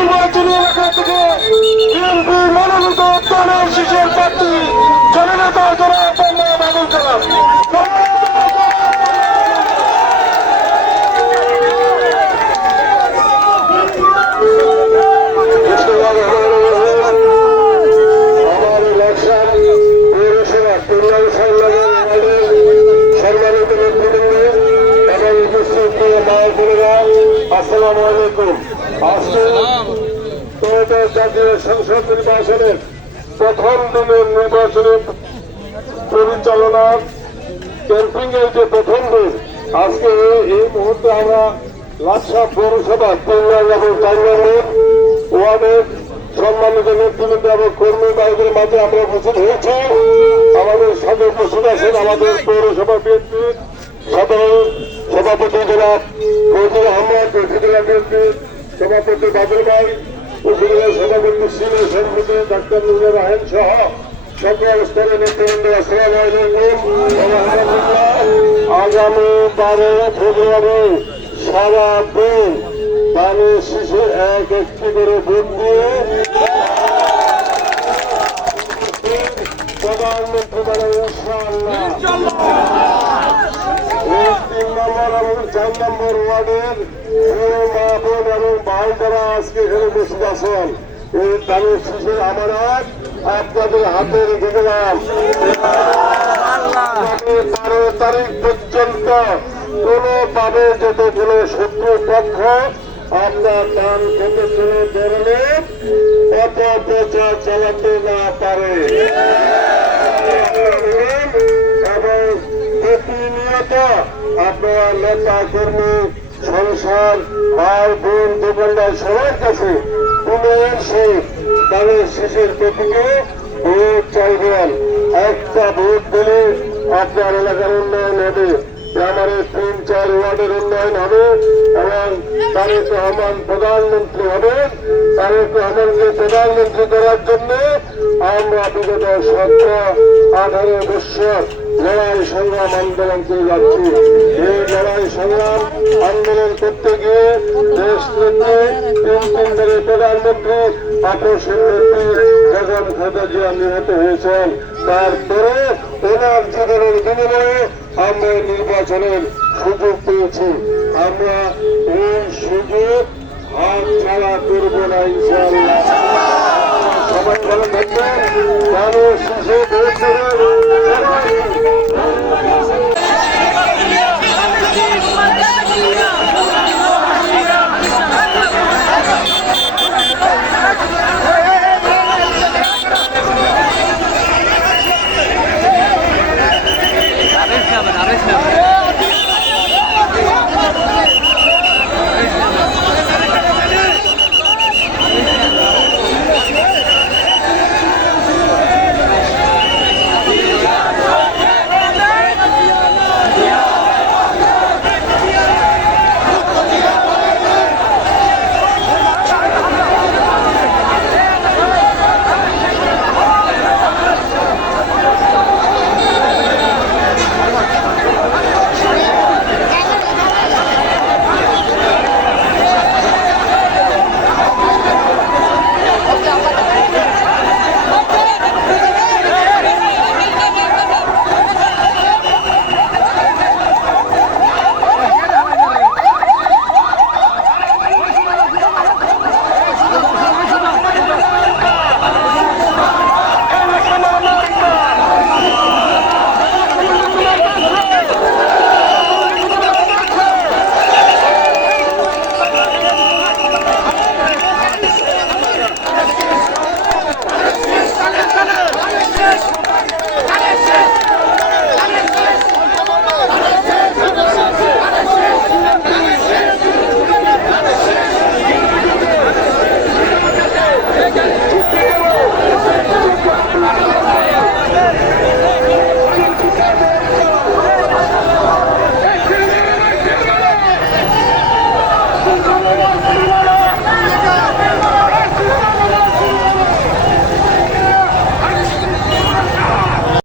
নির্বাচনী এলাকা থেকে বিএনপি মনোনীত প্রাণের শিশুর প্রার্থী জননেতা জনাব বাবুল কালাম। আসসালামু আলাইকুম। আজকে জাতীয় সংসদ নির্বাচনের প্রথম দিনের নির্বাচনী পরিচালনার ক্যাম্পিং এর যে প্রথম দিন, আজকে এই মুহূর্তে আমরা লাকসাম পৌরসভা 3 এবং 4 নম্বর ওয়ার্ডের সম্মানিত নেতৃবৃন্দ এবং কর্মী ভাইদের মাঝে আমরা উপস্থিত হয়েছি। আমাদের সাথে উপস্থিত আছেন আমাদের পৌরসভা বিএনপির সাধারণ সভাপতি জনাব ফজলুর আহমদ, উপজেলা বিএনপির সভাপতি বাদল ভাই, উপজেলা সভাপতি সিনিয়র সভাপতি ডাক্তার নুরুল রাহেন সহ সকল স্তরের নেতৃবৃন্দ আসসালামু আলাইকুম। আগামী 12 ফেব্রুয়ারি সারা দিন প্রাণের শিশু একটি করে ভোট দিয়ে প্রধানমন্ত্রী বানাবো ইনশাআল্লাহ। 3 নম্বর এবং 4 নম্বর ওয়ার্ডের মা বোন এবং ভাই যারা আজকে এখানে উপস্থিত আছেন, এই প্রাণের শিশুর আমানত আপনাদের হাতে রেখে গেলাম। 12 তারিখ পর্যন্ত কোনোভাবে যাতে কোনো শত্রু পক্ষ আপনার দান থেকে কোনো ধরনের অপপ্রচার চালাতে না পারে এবং প্রতিনিয়ত আপনার নেতা কর্মী সংসার ভাই বোন দোকানদার সবার কাছে উন্নয়নশীল তাদের শিশুর প্রতীকে ভোট চাইবেন। একটা ভোট দিলে আপনার এলাকার উন্নয়ন হবে, গ্রামের 3-4 ওয়ার্ডের উন্নয়ন হবে এবং তারেক রহমান প্রধানমন্ত্রী হবেন। তারেক রহমানকে প্রধানমন্ত্রী করার জন্য আমরা বিগত 17-18 বছর লড়াই সংগ্রাম আন্দোলন করে যাচ্ছি। এই লড়াই সংগ্রাম আন্দোলন করতে গিয়ে দেশ নেত্রী 3 ধরে প্রধানমন্ত্রী আপসের নেত্রী বেগম খালেদা জিয়া নিহত হয়েছেন। তারপরে ওনার জীবনের বিনিময়ে আমরা নির্বাচনের সুযোগ পেয়েছি। আমরা এই সুযোগ হাত ছাড়া করব না ইনশাআল্লাহ। সবাই ভালো থাকবেন। মানুষ শিশু